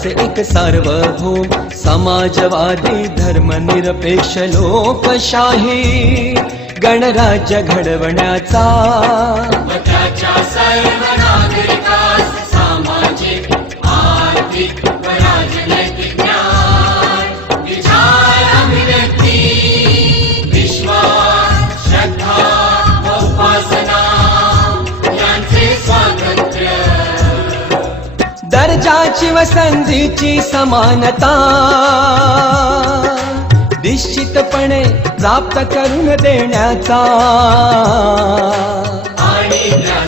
भारताचे एक सार्वभौम समाजवादी धर्मनिरपेक्ष लोकशाही गणराज्य घडवण्याचा व त्याच्या सर्व नागरिकास सामाजिक आर्थिक व राजनैतिक न्याय विचार अभिव्यक्ती विश्वास श्रद्धा व उपासना यांचे स्वातंत्र्य दर्जाची व संधीची समानता निश्चितपणे प्राप्त करून देण्याचा आणि त्या